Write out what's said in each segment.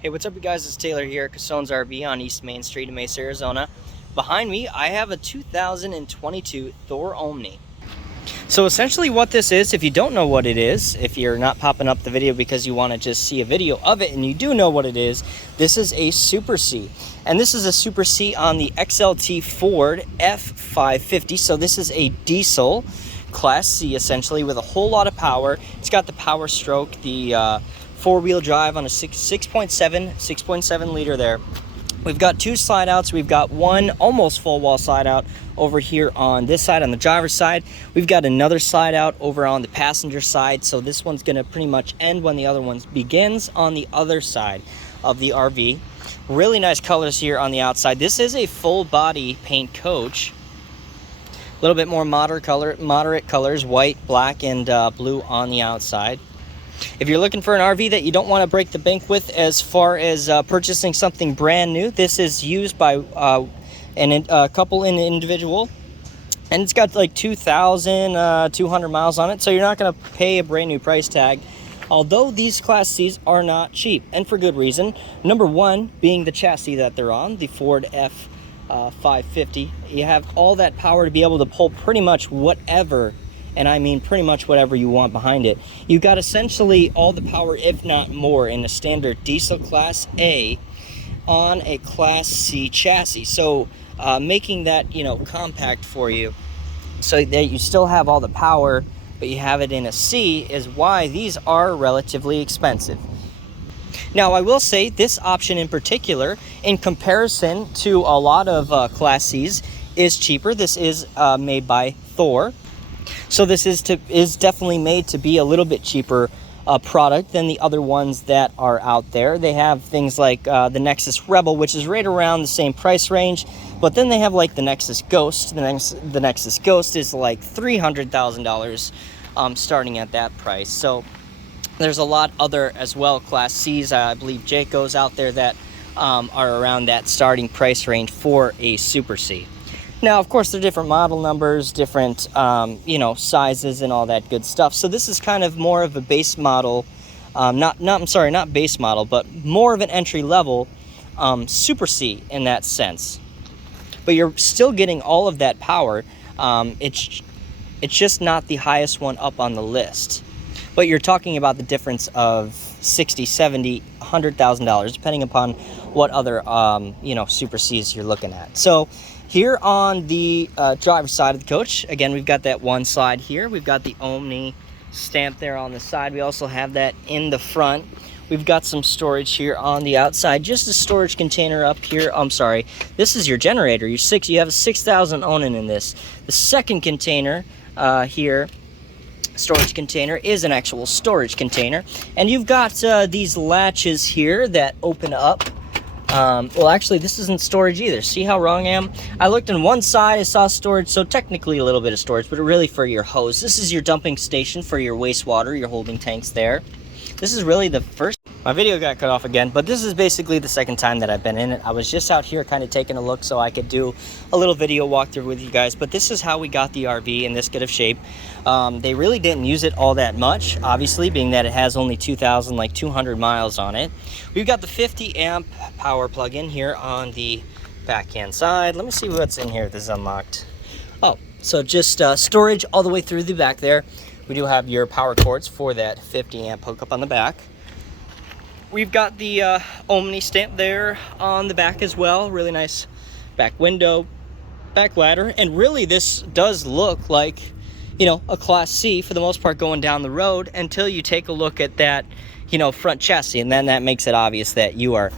Hey, what's up, you guys? It's Taylor here at Cassonesrv on East Main Street in Mesa, Arizona. Behind me, I have a 2022 Thor Omni. So essentially what this is, if you don't know what it is, if you're not popping up the video because you want to just see a video of it and you do know what it is, this is a Super C. And this is a Super C on the XLT Ford F550. So this is a diesel Class C essentially with a whole lot of power. It's got the Power Stroke, the four-wheel drive on a 6.7 liter there. We've got two slide outs. We've got one almost full wall slide out over here on this side on the driver's side. We've got another slide out over on the passenger side. So this one's going to pretty much end when the other one begins on the other side of the RV. Really nice colors here on the outside. This is a full body paint coach. A little bit more moderate colors, white, black, and blue on the outside. If you're looking for an RV that you don't want to break the bank with as far as purchasing something brand new, this is used by a couple in individual, and it's got like 2,200 miles on it, so you're not going to pay a brand new price tag. Although these Class C's are not cheap, and for good reason. Number one being the chassis that they're on, the Ford F550. You have all that power to be able to pull pretty much whatever, and I mean pretty much whatever you want behind it. You got essentially all the power, if not more, in a standard diesel Class A on a Class C chassis. So making that, compact for you so that you still have all the power, but you have it in a C, is why these are relatively expensive. Now, I will say this option in particular, in comparison to a lot of Class C's, is cheaper. This is made by Thor. So this is definitely made to be a little bit cheaper product than the other ones that are out there. They have things like the Nexus Rebel, which is right around the same price range, but then they have like the Nexus Ghost. The Nexus Ghost is like $300,000 starting at that price. So there's a lot other as well Class C's. I believe Jayco's out there that are around that starting price range for a Super C. Now, of course, they're different model numbers, different, sizes and all that good stuff. So this is kind of more of a base model, not base model, but more of an entry level Super C in that sense. But you're still getting all of that power. It's just not the highest one up on the list. But you're talking about the difference of $60,000, $70,000, $100,000, depending upon what other, Super Cs you're looking at. So here on the driver's side of the coach, again, we've got that one slide here. We've got the Omni stamp there on the side. We also have that in the front. We've got some storage here on the outside. Just a storage container up here. I'm sorry. This is your generator. You have a 6,000 Onan in this. The second container here, storage container, is an actual storage container. And you've got these latches here that open up. Well, actually, this isn't storage either. See how wrong I am? I looked on one side, I saw storage, so technically a little bit of storage, but really for your hose. This is your dumping station for your wastewater, your holding tanks there. This is really the first... My video got cut off again, but this is basically the second time that I've been in it. I was just out here kind of taking a look so I could do a little video walkthrough with you guys, but this is how we got the RV in this good of shape. They really didn't use it all that much, obviously, being that it has only 2,200 miles on it. We've got the 50 amp power plug-in here on the backhand side. Let me see what's in here. This is unlocked. Oh, so just storage all the way through the back there. We do have your power cords for that 50 amp hookup on the back. We've got the Omni stamp there on the back as well. Really nice back window, back ladder. And really this does look like, a Class C for the most part going down the road until you take a look at that, front chassis. And then that makes it obvious that you are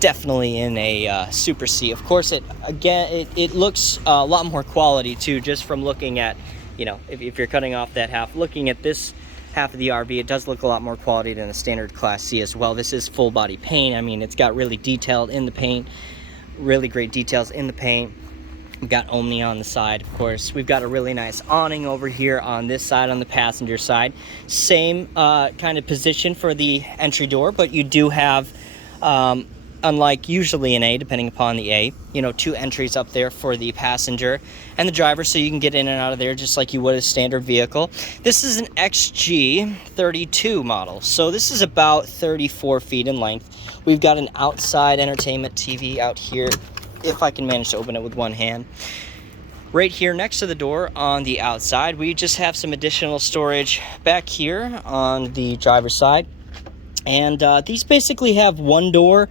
definitely in a Super C. Of course, it looks a lot more quality too, just from looking at, if you're cutting off that half, looking at this half of the RV, it does look a lot more quality than the standard Class C as well. This is full body paint. I mean, it's got really detailed in the paint, really great details in the paint. We've got Omni on the side, of course. We've got a really nice awning over here on this side, on the passenger side. Same kind of position for the entry door, but you do have a unlike usually an A, depending upon the A. You know, 2 entries up there for the passenger and the driver, so you can get in and out of there just like you would a standard vehicle. This is an XG32 model, so this is about 34 feet in length. We've got an outside entertainment TV out here, if I can manage to open it with one hand. Right here next to the door on the outside, we just have some additional storage back here on the driver's side. And these basically have one door,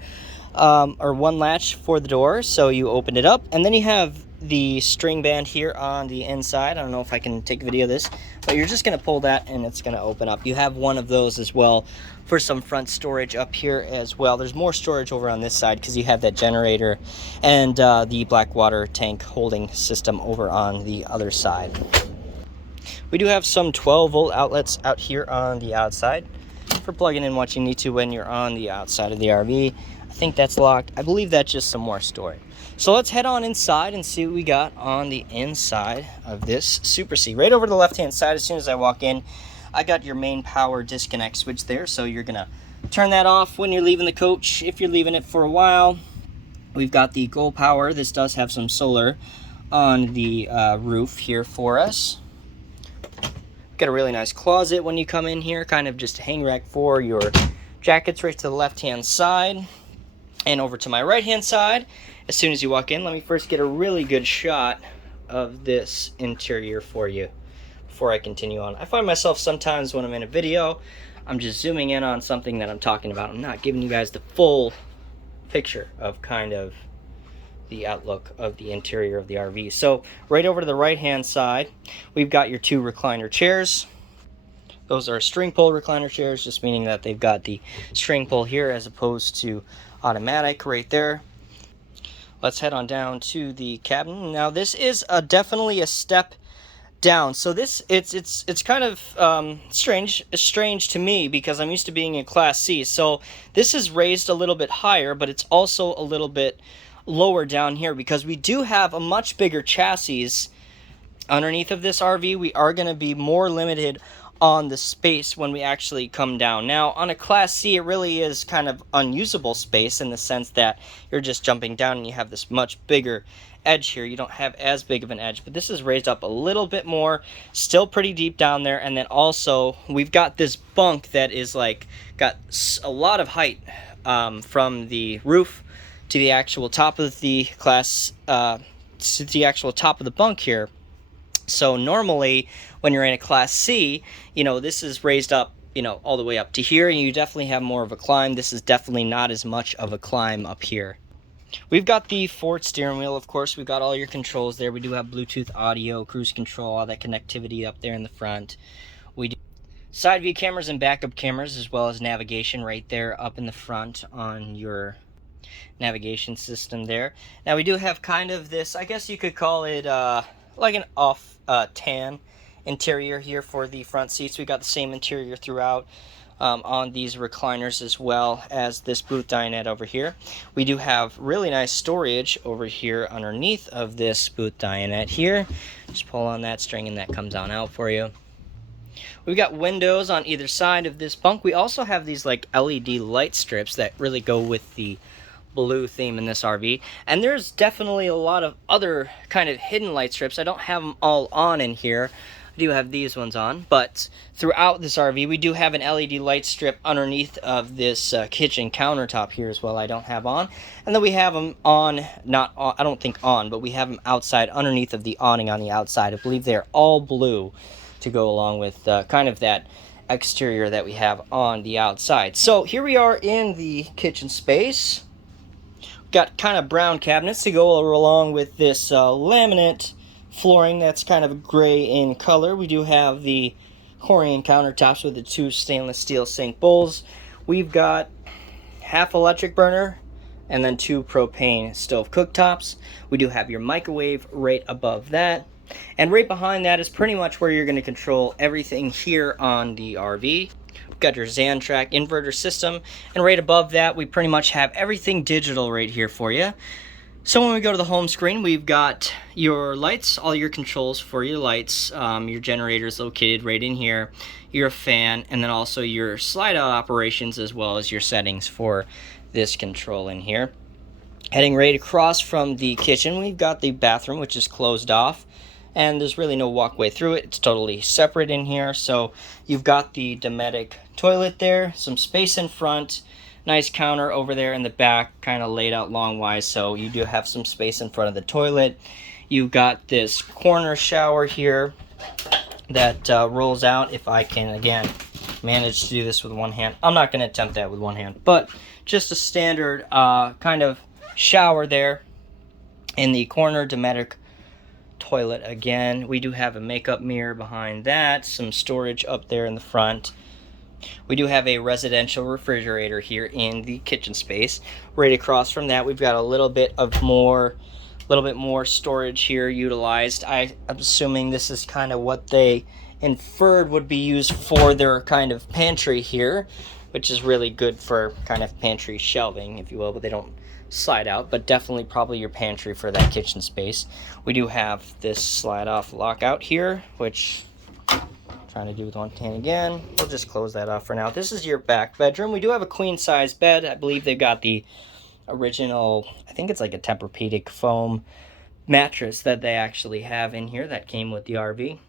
or one latch for the door, so you open it up, and then you have the string band here on the inside. I don't know if I can take a video of this, but you're just going to pull that and it's going to open up. You have one of those as well for some front storage up here as well. There's more storage over on this side because you have that generator and the black water tank holding system over on the other side. We do have some 12-volt outlets out here on the outside for plugging in what you need to when you're on the outside of the RV. I think that's locked. I believe that's just some more storage. So let's head on inside and see what we got on the inside of this Super C. Right over to the left-hand side, as soon as I walk in, I got your main power disconnect switch there. So you're going to turn that off when you're leaving the coach. If you're leaving it for a while, we've got the Gold Power. This does have some solar on the roof here for us. Got a really nice closet when you come in here, kind of just a hang rack for your jackets right to the left-hand side. And over to my right-hand side, as soon as you walk in, let me first get a really good shot of this interior for you before I continue on. I find myself sometimes when I'm in a video, I'm just zooming in on something that I'm talking about. I'm not giving you guys the full picture of kind of the outlook of the interior of the RV. So right over to the right-hand side, we've got your 2 recliner chairs. Those are string pull recliner chairs, just meaning that they've got the string pull here as opposed to automatic right there. Let's head on down to the cabin. Now this is definitely a step down. So this it's kind of strange to me because I'm used to being in Class C. So this is raised a little bit higher, but it's also a little bit lower down here because we do have a much bigger chassis underneath of this RV. We are going to be more limited on the space when we actually come down. Now on a Class C, it really is kind of unusable space in the sense that you're just jumping down and you have this much bigger edge here. You don't have as big of an edge, but this is raised up a little bit more, still pretty deep down there. And then also we've got this bunk that is like got a lot of height from the roof to the actual top of the to the actual top of the bunk here. So normally when you're in a Class C, you know, this is raised up, you know, all the way up to here, and you definitely have more of a climb. This is definitely not as much of a climb up here. We've got the Ford steering wheel, of course. We've got all your controls there. We do have Bluetooth audio, cruise control, all that connectivity up there in the front. We do side view cameras and backup cameras, as well as navigation right there up in the front on your navigation system there. Now we do have kind of this, I guess you could call it like an off tan interior here for the front seats. We got the same interior throughout on these recliners, as well as this booth dinette over here. We do have really nice storage over here underneath of this booth dinette here. Just pull on that string and that comes on out for you. We've got windows on either side of this bunk. We also have these like LED light strips that really go with the blue theme in this RV, and there's definitely a lot of other kind of hidden light strips. I don't have them all on in here. I do have these ones on, but throughout this RV we do have an LED light strip underneath of this kitchen countertop here as well. I don't have on, and then we have them on, not on, I don't think on, but we have them outside underneath of the awning on the outside. I believe they're all blue to go along with kind of that exterior that we have on the outside. So here we are in the kitchen space. Got kind of brown cabinets to go along with this laminate flooring that's kind of gray in color. We do have the Corian countertops with the 2 stainless steel sink bowls. We've got half electric burner and then 2 propane stove cooktops. We do have your microwave right above that. And right behind that is pretty much where you're going to control everything here on the RV. We've got your Xantrack inverter system, and right above that we pretty much have everything digital right here for you. So when we go to the home screen, we've got your lights, all your controls for your lights. Your generator is located right in here. your fan, and then also your slide out operations as well as your settings for this control in here. Heading right across from the kitchen, we've got the bathroom, which is closed off, and there's really no walkway through it. It's totally separate in here. So you've got the Dometic toilet there, some space in front, nice counter over there in the back, kind of laid out long wise, so you do have some space in front of the toilet. You've got this corner shower here that rolls out. If I can, again, manage to do this with one hand. I'm not going to attempt that with one hand, but just a standard kind of shower there in the corner. Dometic toilet again. We do have a makeup mirror behind that, some storage up there in the front. We do have a residential refrigerator here in the kitchen space. Right across from that, we've got a little bit more storage here utilized. I'm assuming this is kind of what they inferred would be used for their kind of pantry here, which is really good for kind of pantry shelving, if you will, but they don't slide out, but definitely probably your pantry for that kitchen space. We do have this slide off lockout here, which trying to do with one hand again. We'll just close that off for now. This is your back bedroom. We do have a queen size bed. I believe they've got the original, I think it's like a Tempur-Pedic foam mattress that they actually have in here that came with the RV.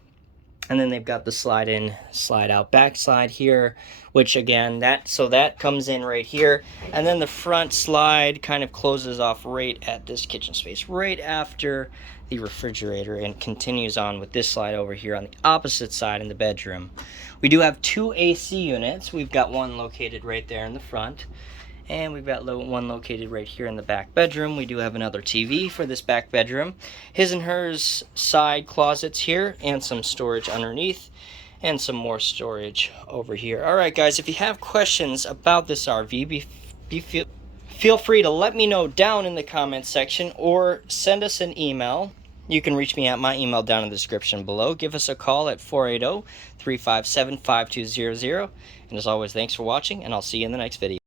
And then they've got the slide in, slide out backslide here, which again, that comes in right here. And then the front slide kind of closes off right at this kitchen space, right after the refrigerator, and continues on with this slide over here on the opposite side in the bedroom. We do have 2 AC units. We've got one located right there in the front, and we've got one located right here in the back bedroom. We do have another TV for this back bedroom. His and hers side closets here, and some storage underneath, and some more storage over here. All right, guys, if you have questions about this RV, feel free to let me know down in the comments section, or send us an email. You can reach me at my email down in the description below. Give us a call at 480-357-5200. And as always, thanks for watching, and I'll see you in the next video.